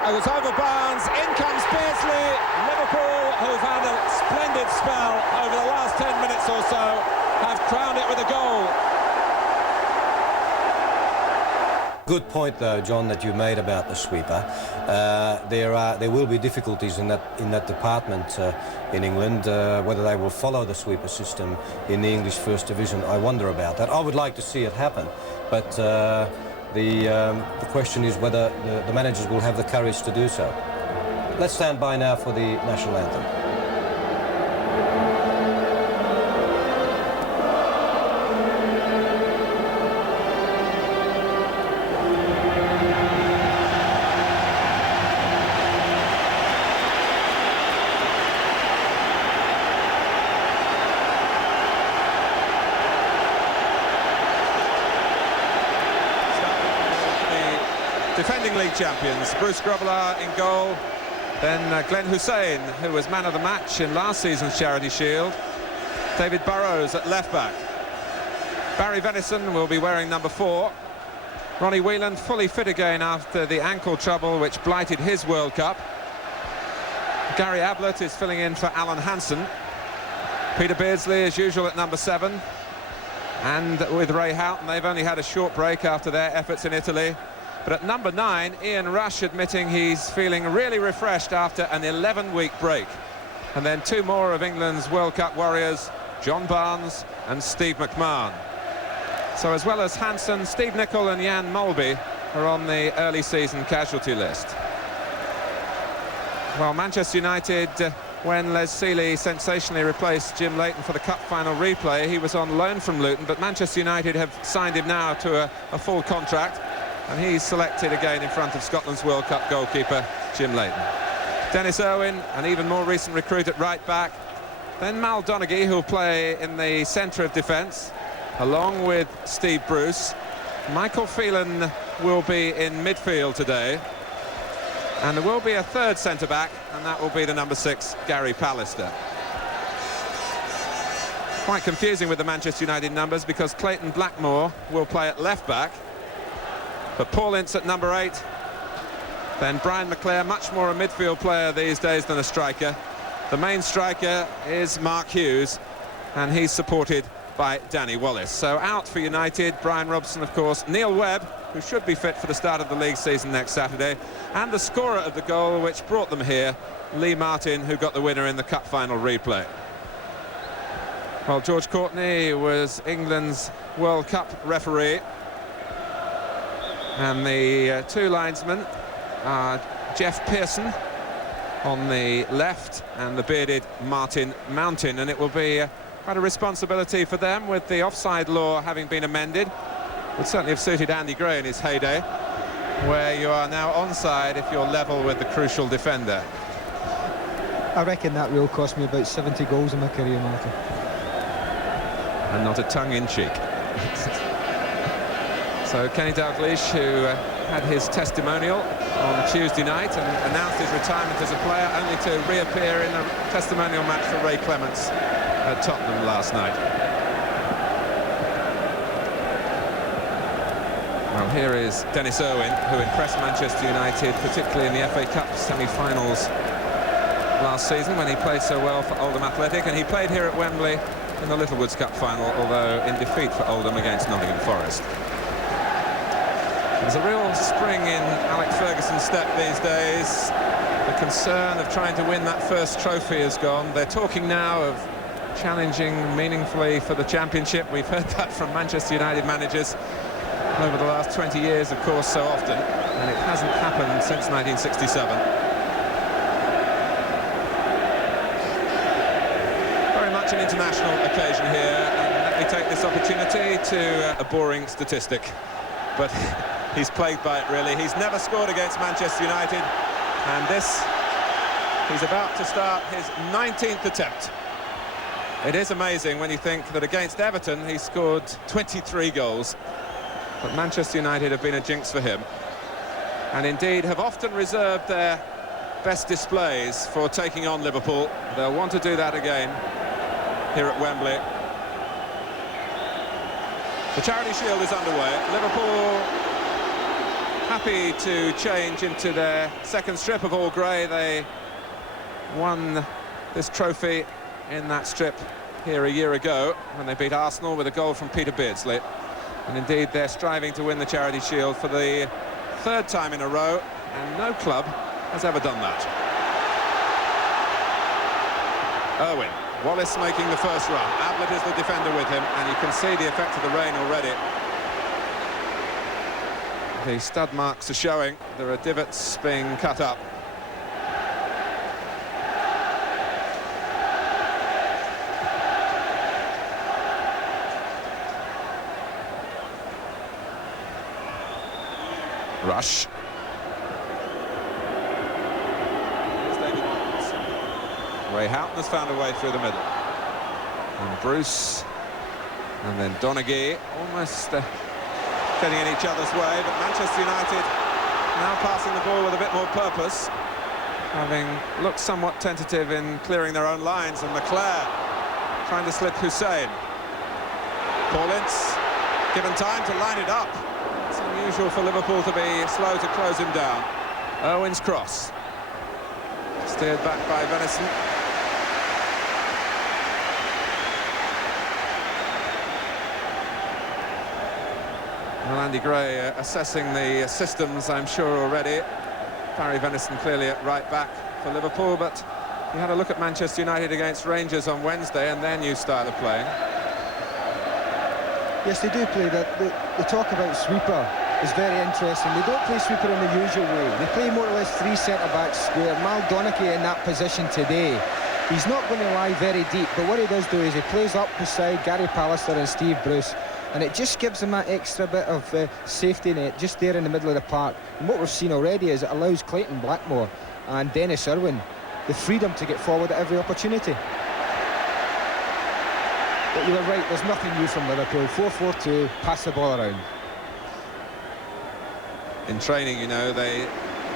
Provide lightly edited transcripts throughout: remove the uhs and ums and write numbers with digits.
It was over Barnes. In comes Beardsley. Liverpool, who've had a splendid spell over the last 10 minutes or so, have crowned it with a goal. Good point, though, John, that you made about the sweeper. There will be difficulties in that department in England. Whether they will follow the sweeper system in the English First Division, I wonder about that. I would like to see it happen, but the question is whether the managers will have the courage to do so. Let's stand by now for the national anthem. Defending league champions, Bruce Grobbelaar in goal, then Glenn Hussein, who was man of the match in last season's Charity Shield, David Burrows at left back, Barry Venison will be wearing number 4, Ronnie Whelan fully fit again after the ankle trouble which blighted his World Cup, Gary Ablett is filling in for Alan Hansen, Peter Beardsley as usual at number 7, and with Ray Houghton they've only had a short break after their efforts in Italy. But at number 9, Ian Rush admitting he's feeling really refreshed after an 11-week break. And then 2 more of England's World Cup warriors, John Barnes and Steve McMahon. So as well as Hansen, Steve Nicol and Jan Molby are on the early season casualty list. Well, Manchester United, when Les Sealey sensationally replaced Jim Leighton for the cup final replay, he was on loan from Luton, but Manchester United have signed him now to a full contract. And he's selected again in front of Scotland's World Cup goalkeeper, Jim Leighton. Dennis Irwin, an even more recent recruit at right back. Then Mal Donaghy, who'll play in the centre of defence, along with Steve Bruce. Michael Phelan will be in midfield today. And there will be a third centre-back, and that will be the number 6, Gary Pallister. Quite confusing with the Manchester United numbers, because Clayton Blackmore will play at left-back. But Paul Ince at number 8, then Brian McClare, much more a midfield player these days than a striker. The main striker is Mark Hughes, and he's supported by Danny Wallace. So out for United, Brian Robson, of course, Neil Webb, who should be fit for the start of the league season next Saturday, and the scorer of the goal which brought them here, Lee Martin, who got the winner in the cup final replay. Well, George Courtney was England's World Cup referee. And the 2 linesmen are Jeff Pearson on the left and the bearded Martin Mountain. And it will be quite a responsibility for them, with the offside law having been amended. Would certainly have suited Andy Gray in his heyday, where you are now onside if you're level with the crucial defender. I reckon that rule cost me about 70 goals in my career, Martin. And not a tongue-in-cheek. So Kenny Dalglish, who had his testimonial on Tuesday night and announced his retirement as a player, only to reappear in a testimonial match for Ray Clements at Tottenham last night. Well, here is Dennis Irwin, who impressed Manchester United, particularly in the FA Cup semi-finals last season when he played so well for Oldham Athletic, and he played here at Wembley in the Littlewoods Cup final, although in defeat for Oldham against Nottingham Forest. There's a real spring in Alex Ferguson's step these days. The concern of trying to win that first trophy is gone. They're talking now of challenging meaningfully for the championship. We've heard that from Manchester United managers over the last 20 years, of course, so often, and it hasn't happened since 1967. Very much an international occasion here, and let me take this opportunity to a boring statistic, but he's plagued by it, really. He's never scored against Manchester United, and he's about to start his 19th attempt. It is amazing when you think that against Everton he scored 23 goals, but Manchester United have been a jinx for him, and indeed have often reserved their best displays for taking on Liverpool. They'll want to do that again here at Wembley. The Charity Shield is underway. Liverpool happy to change into their second strip of all grey. They won this trophy in that strip here a year ago when they beat Arsenal with a goal from Peter Beardsley. And indeed, they're striving to win the Charity Shield for the third time in a row, and no club has ever done that. Irwin, Wallace making the first run. Ablett is the defender with him, and you can see the effect of the rain already. The stud marks are showing. There are divots being cut up. Rush. Here's David Miles. Ray Houghton has found a way through the middle. And Bruce. And then Donaghy almost getting in each other's way. But Manchester United now passing the ball with a bit more purpose, having looked somewhat tentative in clearing their own lines. And McClare trying to slip Hussein. Paul Ince given time to line it up. It's unusual for Liverpool to be slow to close him down. Irwin's cross. Steered back by Venison. Well, Andy Gray assessing the systems, I'm sure, already. Barry Venison clearly at right back for Liverpool, but you had a look at Manchester United against Rangers on Wednesday and their new style of playing. Yes, they do play that. The talk about sweeper is very interesting. They don't play sweeper in the usual way. They play more or less three centre-backs square. Mal Donaghy in that position today. He's not going to lie very deep, but what he does do is he plays up beside Gary Pallister and Steve Bruce, and it just gives him that extra bit of safety net just there in the middle of the park. And what we've seen already is it allows Clayton Blackmore and Dennis Irwin the freedom to get forward at every opportunity. But you were right, there's nothing new from Liverpool. 4-4-2, pass the ball around. In training, you know, they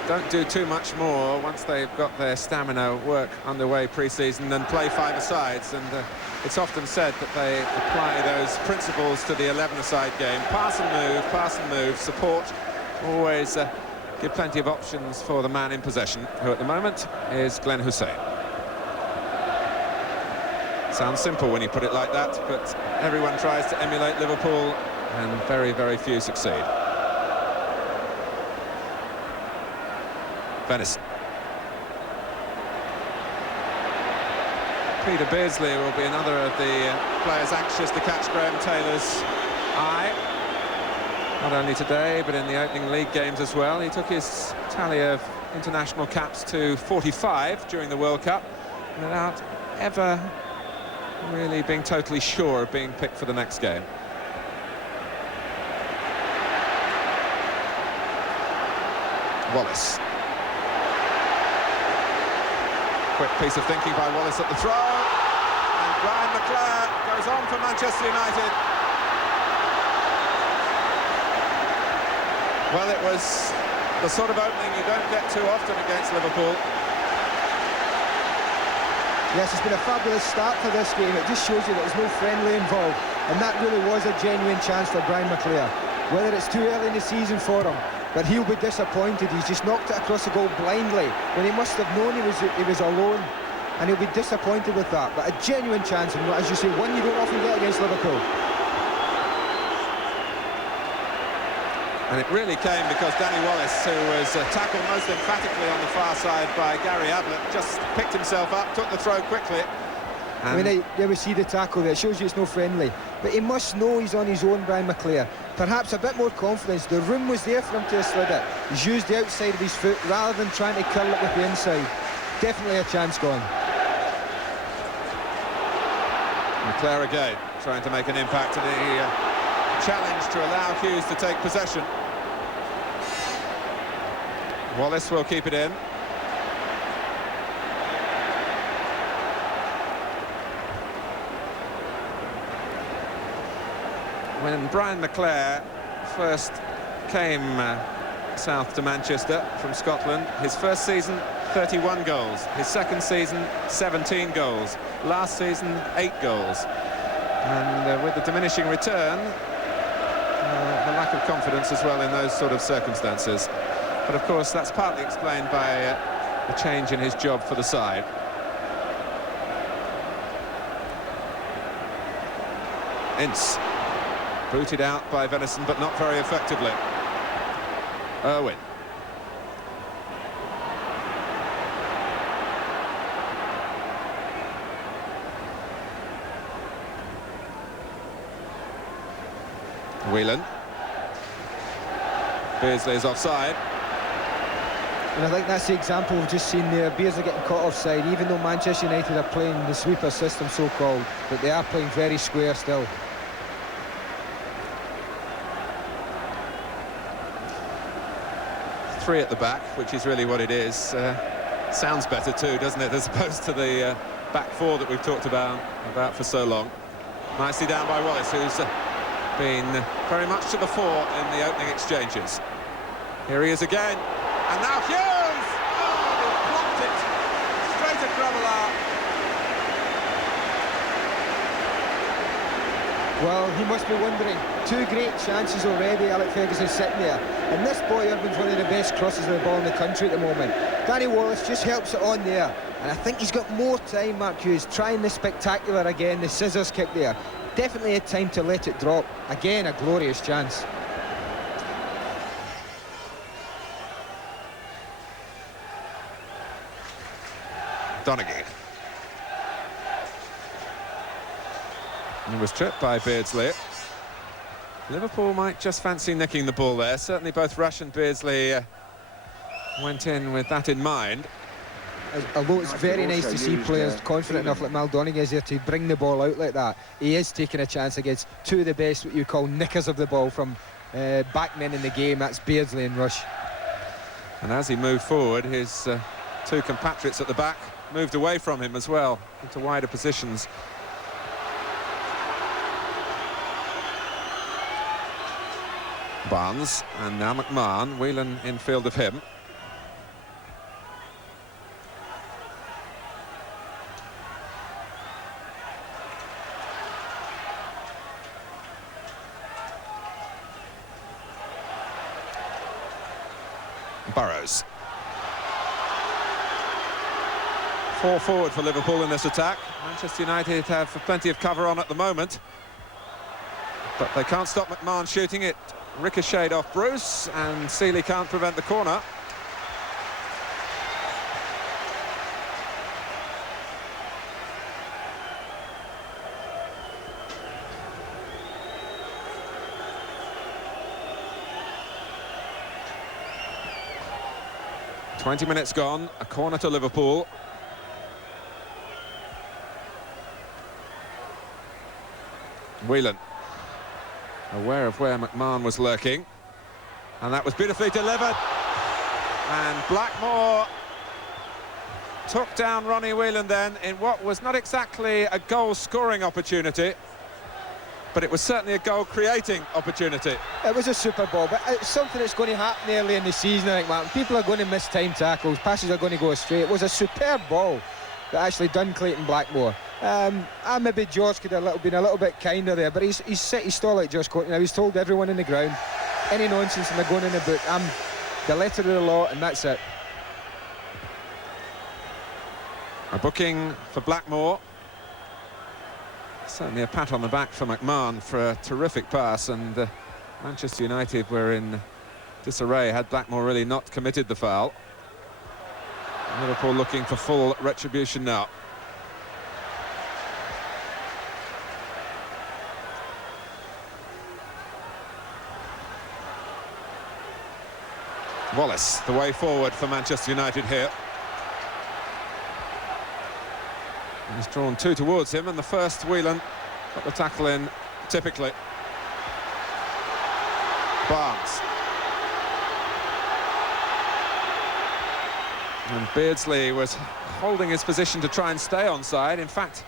don't do too much more once they've got their stamina work underway pre-season than play five-a-sides, and it's often said that they apply those principles to the 11-a-side game. Pass and move, support, always give plenty of options for the man in possession, who at the moment is Glenn Hussein. Sounds simple when you put it like that, but everyone tries to emulate Liverpool, and very, very few succeed. Venison. Peter Beardsley will be another of the players anxious to catch Graham Taylor's eye. Not only today, but in the opening league games as well. He took his tally of international caps to 45 during the World Cup, without ever really being totally sure of being picked for the next game. Wallace. Quick piece of thinking by Wallace at the throw, and Brian McClare goes on for Manchester United. Well, it was the sort of opening you don't get too often against Liverpool. Yes, it's been a fabulous start to this game. It just shows you that there's no friendly involved, and that really was a genuine chance for Brian McClare. Whether it's too early in the season for him, but he'll be disappointed. He's just knocked it across the goal blindly when he must have known he was alone, and he'll be disappointed with that. But a genuine chance, and as you say, one you don't often get against Liverpool. And it really came because Danny Wallace, who was tackled most emphatically on the far side by Gary Ablett, just picked himself up, took the throw quickly. I mean, there we see the tackle there. It shows you it's no friendly. But he must know he's on his own, Brian McClare. Perhaps a bit more confidence. The room was there for him to have slid it. He's used the outside of his foot rather than trying to curl it with the inside. Definitely a chance gone. McClare again, trying to make an impact, and the challenge to allow Hughes to take possession. Wallace will keep it in. When Brian McClare first came south to Manchester from Scotland, his first season 31 goals, his second season 17 goals, last season 8 goals, and with the diminishing return the lack of confidence as well in those sort of circumstances. But of course that's partly explained by the change in his job for the side. Ince, booted out by Venison, but not very effectively. Irwin. Whelan. Beardsley is offside. And I think that's the example we've just seen there. Beardsley getting caught offside, even though Manchester United are playing the sweeper system, so-called, but they are playing very square still. Three at the back, which is really what it is. Sounds better too, doesn't it, as opposed to the back four that we've talked about for so long. Nicely down by Wallace, who's been very much to the fore in the opening exchanges. Here he is again, and now Hughes! Oh, he blocked it straight at Grobbelaar. Well, he must be wondering, two great chances already, Alec Ferguson sitting there, and this boy Irvin's one of the best crosses of the ball in the country at the moment. Danny Wallace just helps it on there, and I think he's got more time, Mark Hughes, trying the spectacular again, the scissors kick there. Definitely had time to let it drop. Again, a glorious chance. Donaghy. He was tripped by Beardsley. Liverpool might just fancy nicking the ball there. Certainly both Rush and Beardsley went in with that in mind. Although it's very nice to see players confident enough like Mal Donaghy is there to bring the ball out like that. He is taking a chance against two of the best, what you call nickers of the ball from back men in the game. That's Beardsley and Rush. And as he moved forward, his two compatriots at the back moved away from him as well into wider positions. Barnes and now McMahon. Whelan in field of him. Burrows. 4 forward for Liverpool in this attack. Manchester United have plenty of cover on at the moment, but they can't stop McMahon shooting it. Ricocheted off Bruce, and Seeley can't prevent the corner. "20 minutes gone, a corner to Liverpool." Whelan, aware of where McMahon was lurking, and that was beautifully delivered. And Blackmore took down Ronnie Whelan then in what was not exactly a goal-scoring opportunity, but it was certainly a goal-creating opportunity. It was a super ball, but it's something that's going to happen early in the season, I think, Martin. People are going to miss time tackles, passes are going to go astray. It was a superb ball that actually done Clayton Blackmore. Maybe George could have been a little bit kinder there, but he's set his stall like Josh Courtney. Now he's told everyone in the ground, any nonsense and they're going in the boot. I'm the letter of the law, and that's it. A booking for Blackmore. Certainly a pat on the back for McMahon for a terrific pass, and Manchester United were in disarray had Blackmore really not committed the foul. Liverpool looking for full retribution now. Wallace, the way forward for Manchester United here. He's drawn two towards him, and the first Whelan got the tackle in typically. Barnes. And Beardsley was holding his position to try and stay onside. In fact,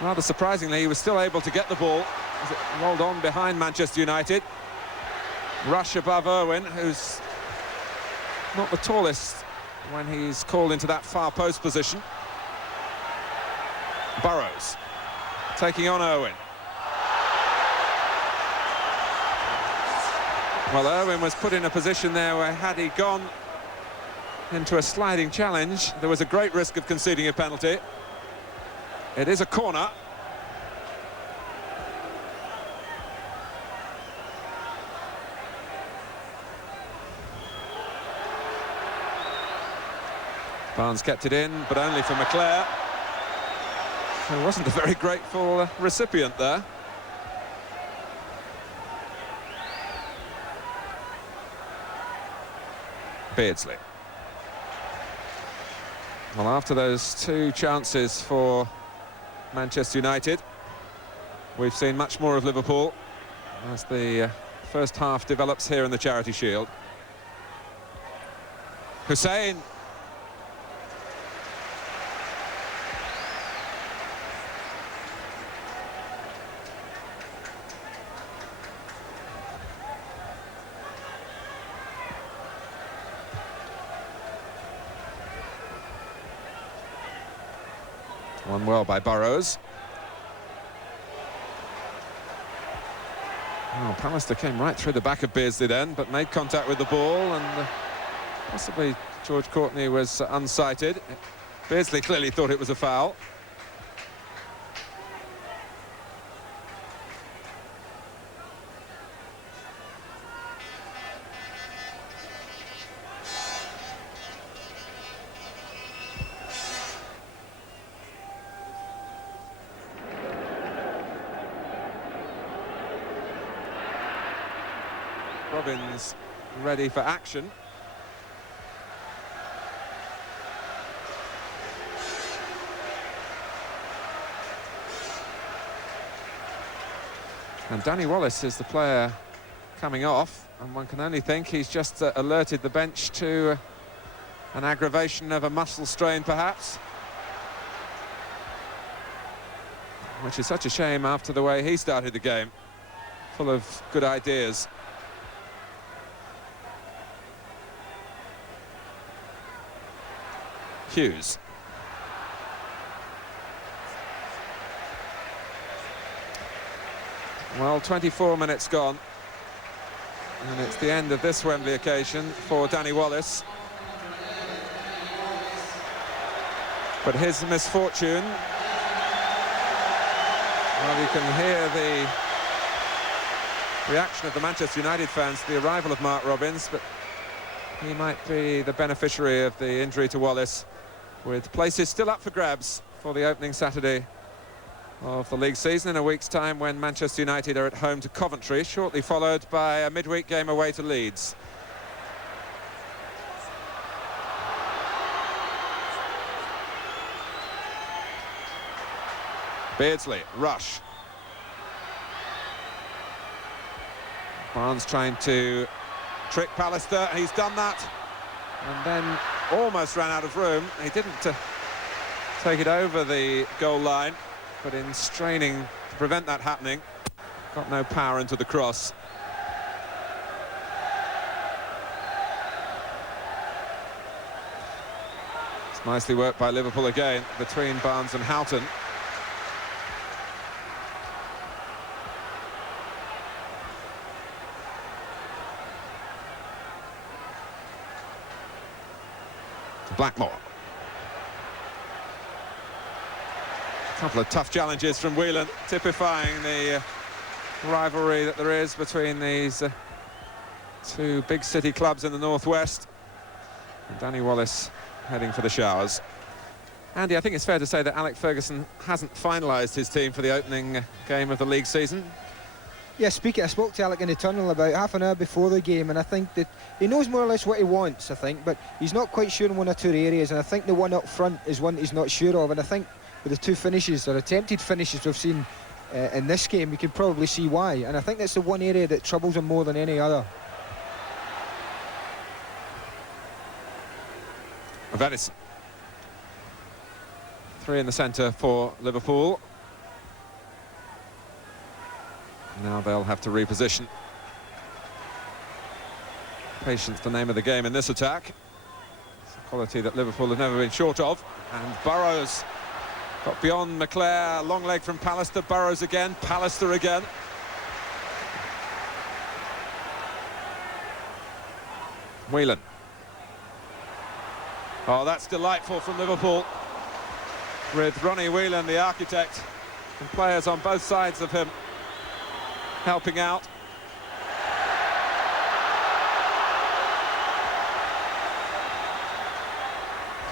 rather surprisingly, he was still able to get the ball as it rolled on behind Manchester United. Rush above Irwin, who's not the tallest when he's called into that far post position. Burrows taking on Irwin. Well, Irwin was put in a position there where had he gone into a sliding challenge, there was a great risk of conceding a penalty. It is a corner. Barnes kept it in, but only for McClare. He wasn't a very grateful recipient there. Beardsley. Well, after those two chances for Manchester United, we've seen much more of Liverpool as the first half develops here in the Charity Shield. Hussein. Won well by Burrows. Oh, Pallister came right through the back of Beardsley then, but made contact with the ball, and possibly George Courtney was unsighted. Beardsley clearly thought it was a foul. Robbins ready for action. And Danny Wallace is the player coming off, and one can only think he's just alerted the bench to an aggravation of a muscle strain, perhaps. Which is such a shame after the way he started the game. Full of good ideas. Hughes. Well, 24 minutes gone, and it's the end of this Wembley occasion for Danny Wallace. But his misfortune, well, you can hear the reaction of the Manchester United fans to the arrival of Mark Robbins, but he might be the beneficiary of the injury to Wallace, with places still up for grabs for the opening Saturday of the league season in a week's time, when Manchester United are at home to Coventry, shortly followed by a midweek game away to Leeds. Beardsley, Rush. Barnes trying to trick Pallister, he's done that, and then almost ran out of room. He didn't take it over the goal line, but in straining to prevent that happening, got no power into the cross. It's nicely worked by Liverpool again, between Barnes and Houghton. Blackmore. A couple of tough challenges from Whelan, typifying the rivalry that there is between these two big city clubs in the northwest. And Danny Wallace heading for the showers. Andy, I think it's fair to say that Alec Ferguson hasn't finalised his team for the opening game of the league season. Yeah, I spoke to Alec in the tunnel about half an hour before the game, and I think that he knows more or less what he wants, I think, but he's not quite sure in one or two areas, and I think the one up front is one he's not sure of, and I think with the two finishes, or attempted finishes we've seen in this game, we can probably see why, and I think that's the one area that troubles him more than any other. Venice. Three in the centre for Liverpool. Now they'll have to reposition. Patience, the name of the game in this attack. It's a quality that Liverpool have never been short of. And Burrows got beyond McClare. Long leg from Pallister. Burrows again. Pallister again. Whelan. Oh, that's delightful from Liverpool, with Ronnie Whelan, the architect, and players on both sides of him helping out.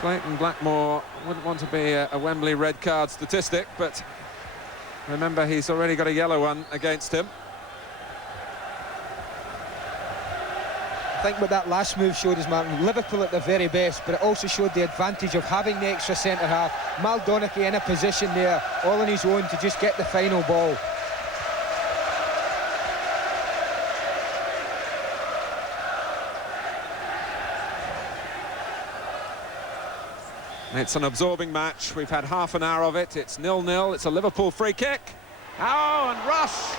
Clayton Blackmore wouldn't want to be a Wembley red card statistic, but remember, he's already got a yellow one against him. I think what that last move showed is, Martin, Liverpool at their very best, but it also showed the advantage of having the extra centre-half. Mal Donachie in a position there, all on his own, to just get the final ball. It's an absorbing match. We've had half an hour of it. It's 0-0. It's a Liverpool free kick. Oh, and Rush.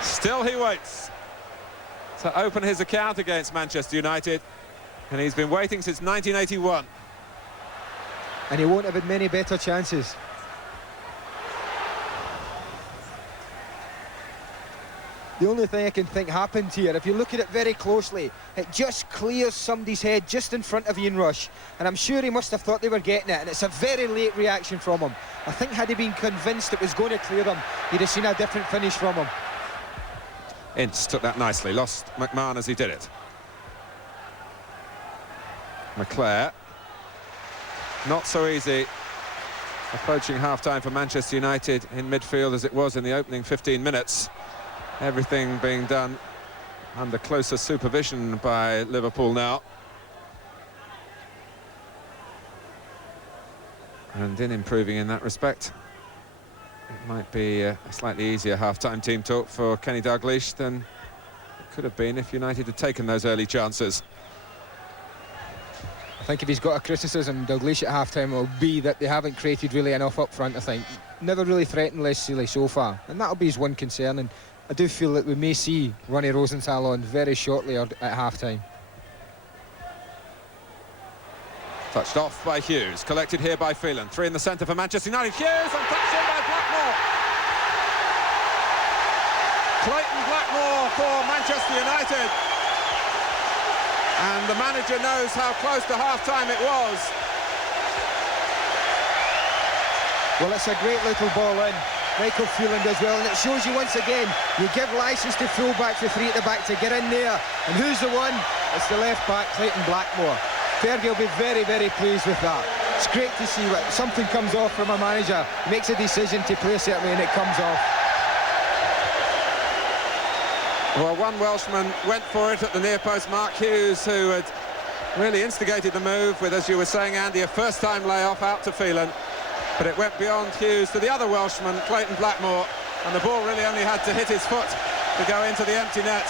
Still he waits to open his account against Manchester United. And he's been waiting since 1981. And he won't have had many better chances. The only thing I can think happened here, if you look at it very closely, it just clears somebody's head just in front of Ian Rush. And I'm sure he must have thought they were getting it, and it's a very late reaction from him. I think had he been convinced it was going to clear him, he'd have seen a different finish from him. Ince took that nicely, lost McMahon as he did it. McClare. Not so easy. Approaching half-time for Manchester United in midfield as it was in the opening 15 minutes. Everything being done under closer supervision by Liverpool now. And in improving in that respect. It might be a slightly easier half-time team talk for Kenny Dalglish than it could have been if United had taken those early chances. I think if he's got a criticism, Dalglish at half-time, will be that they haven't created really enough up front, I think. Never really threatened Les Sealy so far, and that'll be his one concern. And I do feel that we may see Ronnie Rosenthal on very shortly or at half-time. Touched off by Hughes, collected here by Phelan. Three in the centre for Manchester United. Hughes, and touched in by Blackmore. Clayton Blackmore for Manchester United. And the manager knows how close to half-time it was. Well, it's a great little ball in. Michael Phelan does well, and it shows you once again, you give licence to full-backs with three at the back to get in there. And who's the one? It's the left-back, Clayton Blackmore. Fergie will be very, very pleased with that. It's great to see when something comes off from a manager, makes a decision to play a certain way and it comes off. Well, one Welshman went for it at the near post, Mark Hughes, who had really instigated the move with, as you were saying, Andy, a first-time layoff out to Phelan. But it went beyond Hughes to the other Welshman, Clayton Blackmore, and the ball really only had to hit his foot to go into the empty net.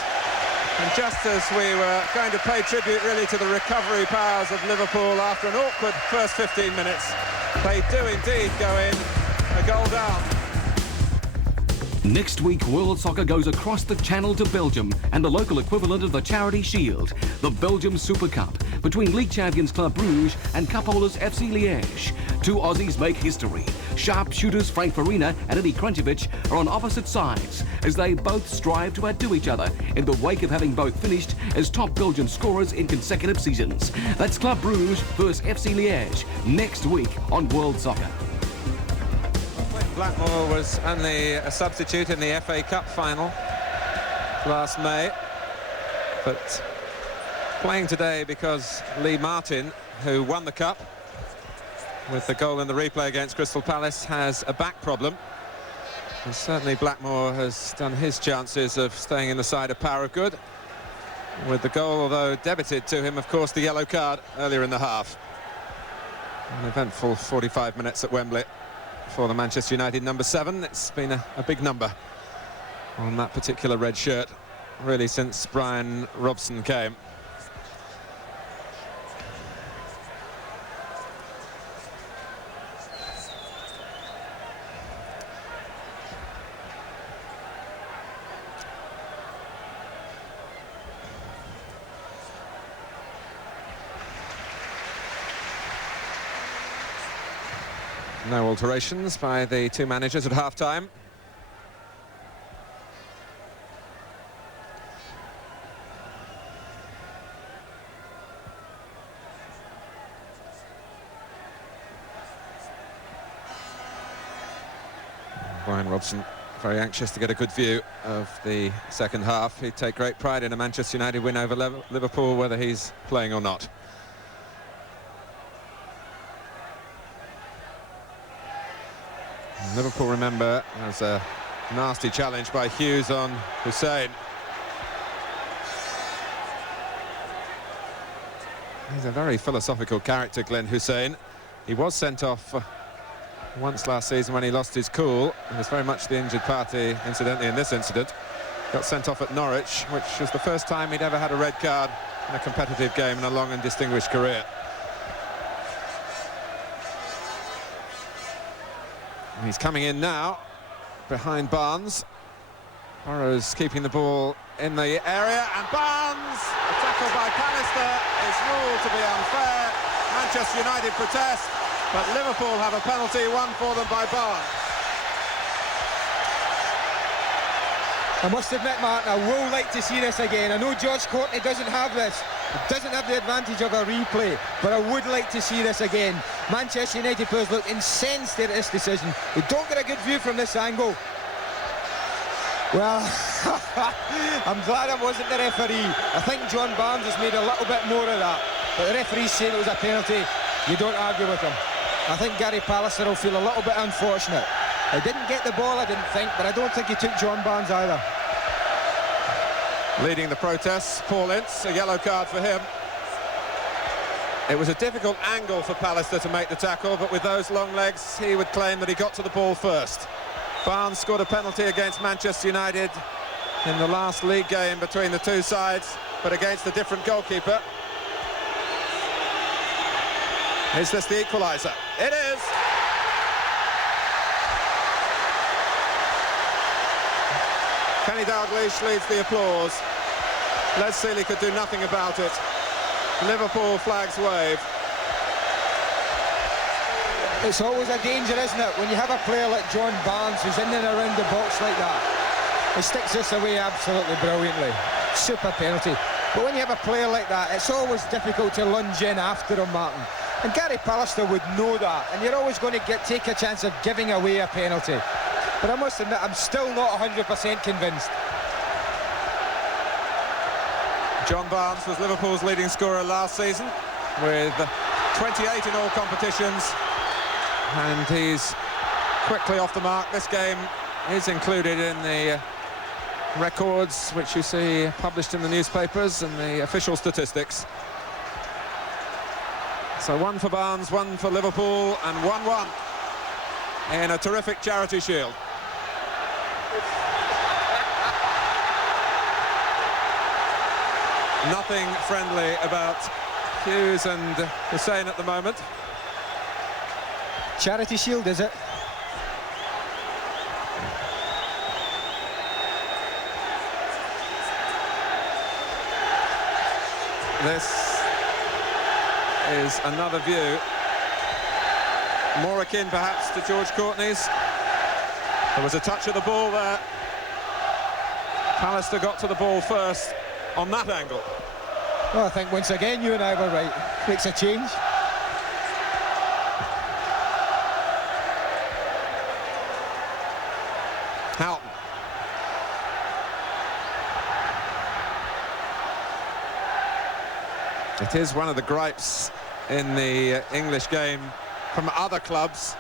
And just as we were going to pay tribute really to the recovery powers of Liverpool after an awkward first 15 minutes, they do indeed go in a goal down. Next week, World Soccer goes across the channel to Belgium and the local equivalent of the Charity Shield, the Belgium Super Cup, between league champions Club Brugge and cup holders FC Liège. Two Aussies make history. Sharpshooters Frank Farina and Eddie Krunčević are on opposite sides as they both strive to outdo each other in the wake of having both finished as top Belgian scorers in consecutive seasons. That's Club Brugge versus FC Liège next week on World Soccer. Blackmore was only a substitute in the FA Cup final last May, but playing today because Lee Martin, who won the Cup with the goal in the replay against Crystal Palace, has a back problem. And certainly Blackmore has done his chances of staying in the side of power of good with the goal, although debited to him, of course, the yellow card earlier in the half. An eventful 45 minutes at Wembley for the Manchester United number 7. It's been a big number on that particular red shirt, really, since Brian Robson came. No alterations by the two managers at half-time. Brian Robson very anxious to get a good view of the second half. He'd take great pride in a Manchester United win over Liverpool, whether he's playing or not. Liverpool, remember, has a nasty challenge by Hughes on Hussein. He's a very philosophical character, Glenn Hussein. He was sent off once last season when he lost his cool. He was very much the injured party, incidentally, in this incident. Got sent off at Norwich, which was the first time he'd ever had a red card in a competitive game in a long and distinguished career. He's coming in now, behind Barnes. Burrows keeping the ball in the area, and Barnes, a tackle by Pallister, is ruled to be unfair. Manchester United protest, but Liverpool have a penalty won for them by Barnes. I must admit, Martin, I will like to see this again. I know George Courtney doesn't have this, doesn't have the advantage of a replay, but I would like to see this again. Manchester United players look incensed at this decision. We don't get a good view from this angle. Well, I'm glad I wasn't the referee. I think John Barnes has made a little bit more of that, but the referee's saying it was a penalty. You don't argue with him. I think Gary Pallister will feel a little bit unfortunate. He didn't get the ball, I didn't think, but I don't think he took John Barnes either. Leading the protests, Paul Ince, a yellow card for him. It was a difficult angle for Pallister to make the tackle, but with those long legs, he would claim that he got to the ball first. Barnes scored a penalty against Manchester United in the last league game between the two sides, but against a different goalkeeper. Is this the equaliser? It is! Kenny Dalglish leads the applause. Les Sealey could do nothing about it. Liverpool flags wave. It's always a danger, isn't it, when you have a player like John Barnes who's in and around the box like that. He sticks this away absolutely brilliantly. Super penalty. But when you have a player like that, it's always difficult to lunge in after him, Martin. And Gary Pallister would know that, and you're always going to take a chance of giving away a penalty. But I must admit, I'm still not 100% convinced. John Barnes was Liverpool's leading scorer last season, with 28 in all competitions. And he's quickly off the mark. This game is included in the records which you see published in the newspapers and the official statistics. So one for Barnes, one for Liverpool, and 1-1 in a terrific Charity Shield. Nothing friendly about Hughes and Hussein at the moment. Charity Shield, is it? This is another view, more akin perhaps to George Courtney's. There was a touch of the ball there. Pallister got to the ball first on that angle. Well, I think once again you and I were right. Makes a change. Houghton. It is one of the gripes in the English game from other clubs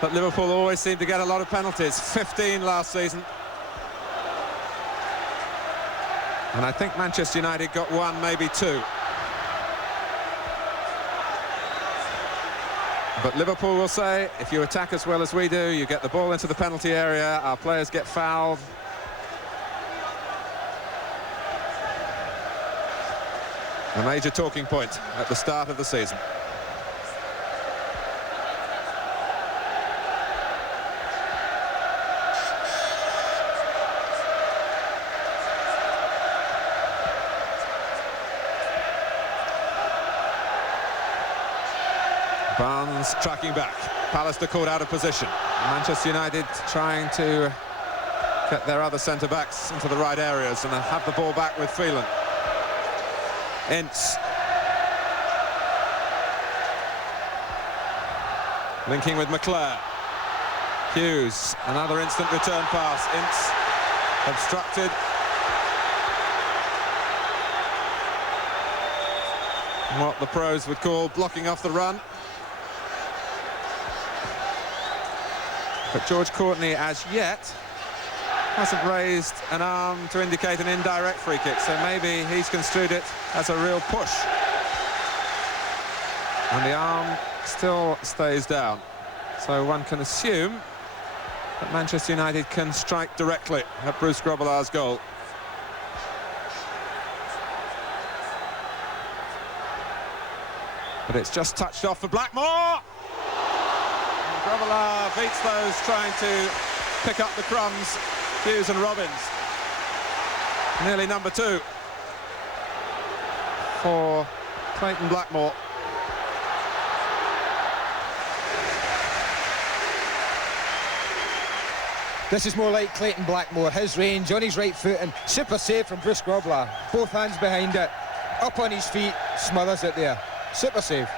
that Liverpool always seem to get a lot of penalties. 15 last season. And I think Manchester United got one, maybe two. But Liverpool will say, if you attack as well as we do, you get the ball into the penalty area, our players get fouled. A major talking point at the start of the season. Barnes tracking back. Pallister caught out of position. Manchester United trying to get their other centre-backs into the right areas and have the ball back with Phelan. Ince. Linking with McClare. Hughes, another instant return pass. Ince obstructed. What the pros would call blocking off the run. But George Courtney, as yet, hasn't raised an arm to indicate an indirect free kick, so maybe he's construed it as a real push. And the arm still stays down. So one can assume that Manchester United can strike directly at Bruce Grobbelaar's goal. But it's just touched off for Blackmore. And Grobbelaar beats those trying to pick up the crumbs, Hughes and Robbins. Nearly number 2 for Clayton Blackmore. This is more like Clayton Blackmore, his range on his right foot, and super save from Bruce Grobbelaar. Both hands behind it, up on his feet, smothers it there. Super save.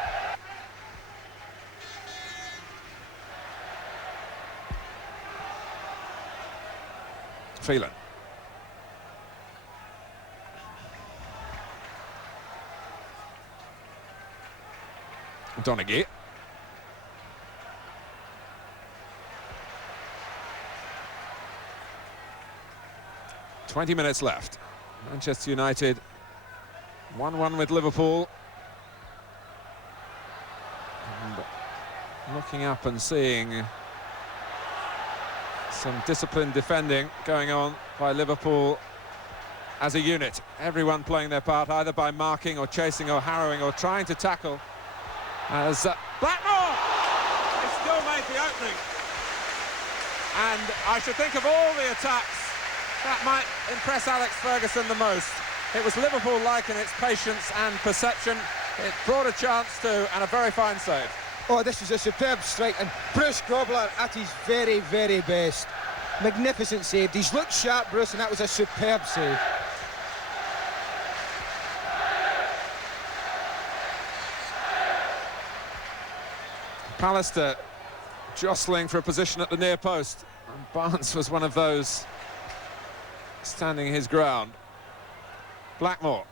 Phelan. Donaghy. "20 minutes left. Manchester United 1-1 with Liverpool. And looking up and seeing some disciplined defending going on by Liverpool as a unit. Everyone playing their part, either by marking or chasing or harrowing or trying to tackle. As Blackmore! He still made the opening. And I should think of all the attacks that might impress Alex Ferguson the most. It was Liverpool-like in its patience and perception. It brought a chance to, and a very fine save. Oh, this is a superb strike, and Bruce Grobbelaar at his very, very best. Magnificent save. He's looked sharp, Bruce, and that was a superb save. Pallister jostling for a position at the near post, and Barnes was one of those standing his ground. Blackmore.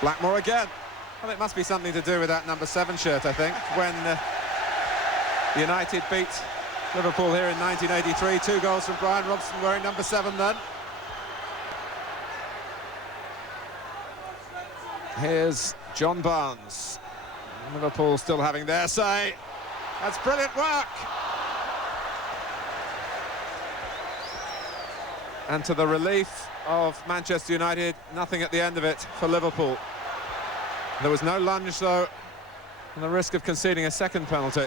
Blackmore again. Well, it must be something to do with that number 7 shirt, I think, when United beat Liverpool here in 1983. 2 goals from Brian Robson wearing number 7 then. Here's John Barnes. Liverpool still having their say. That's brilliant work. And to the relief of Manchester United, nothing at the end of it for Liverpool. There was no lunge, though, and the risk of conceding a second penalty.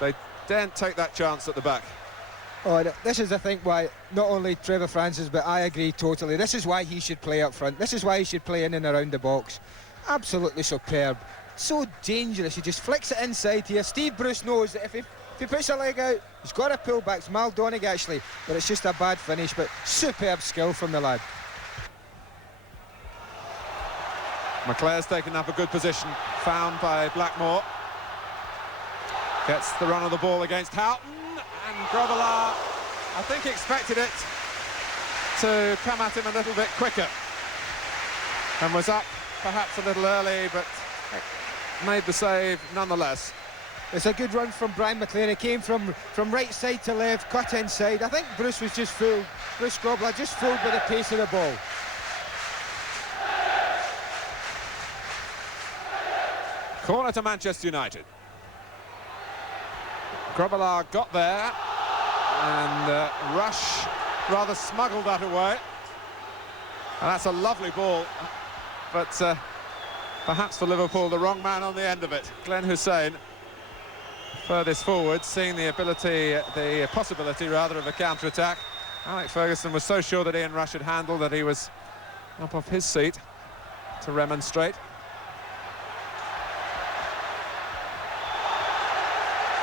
They daren't take that chance at the back. Oh, this is, I think, why not only Trevor Francis, but I agree totally. This is why he should play up front. This is why he should play in and around the box. Absolutely superb. So dangerous. He just flicks it inside here. Steve Bruce knows that if he puts a leg out, he's got to pull back. It's Mal Donaghy, actually, but it's just a bad finish. But superb skill from the lad. McClare's taken up a good position, found by Blackmore. Gets the run of the ball against Houghton, and Grobbelaar, I think, expected it to come at him a little bit quicker, and was up perhaps a little early, but made the save nonetheless. It's a good run from Brian McClare. He came from right side to left, cut inside. I think Bruce was just fooled. Bruce Grobbelaar just fooled by the pace of the ball. Corner to Manchester United. Grobbelaar got there, and Rush rather smuggled that away. And that's a lovely ball, but perhaps for Liverpool, the wrong man on the end of it. Glenn Hussein, furthest forward, seeing the possibility rather of a counter-attack. Alex Ferguson was so sure that Ian Rush had handled that he was up off his seat to remonstrate.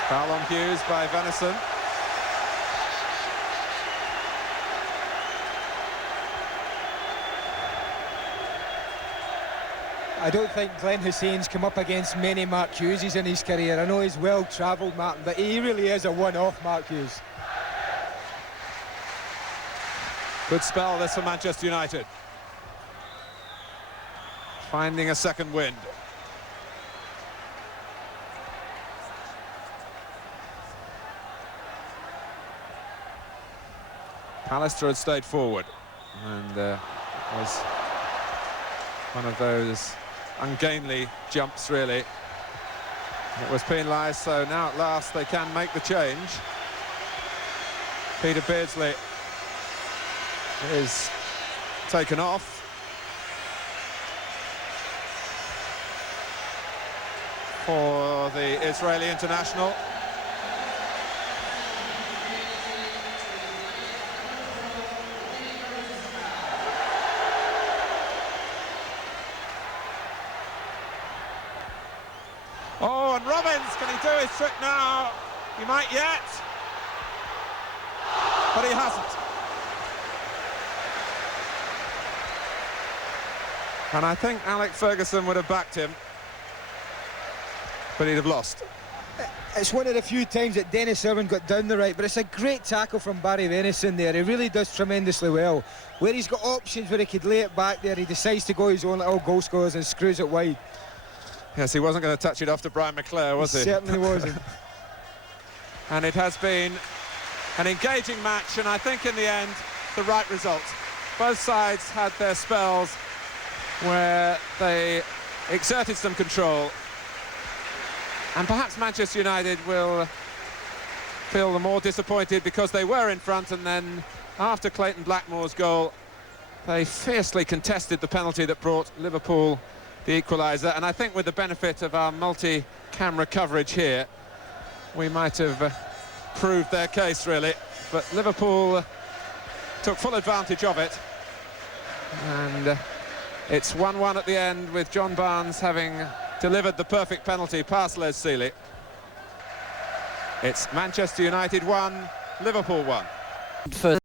Foul on Hughes by Venison. I don't think Glenn Hussein's come up against many Mark Hugheses in his career. I know he's well travelled, Martin, but he really is a one-off, Mark Hughes. Good spell this for Manchester United. Finding a second wind. Pallister had stayed forward, and was one of those ungainly jumps, really. It was penalised, so now at last they can make the change. Peter Beardsley is taken off. For the Israeli international. Oh, and Robbins, can he do his trick now? He might yet. But he hasn't. And I think Alec Ferguson would have backed him, but he'd have lost. It's one of the few times that Dennis Irwin got down the right, but it's a great tackle from Barry Venison there. He really does tremendously well. Where he's got options where he could lay it back there, he decides to go his own little goal scorers and screws it wide. Yes, he wasn't going to touch it off to Brian McClare, was he? He certainly wasn't. And it has been an engaging match, and I think in the end, the right result. Both sides had their spells where they exerted some control. And perhaps Manchester United will feel the more disappointed because they were in front, and then after Clayton Blackmore's goal, they fiercely contested the penalty that brought Liverpool the equaliser. And I think with the benefit of our multi-camera coverage here, we might have proved their case, really. But Liverpool took full advantage of it. And it's 1-1 at the end, with John Barnes having delivered the perfect penalty past Les Sealey. It's Manchester United 1, Liverpool 1.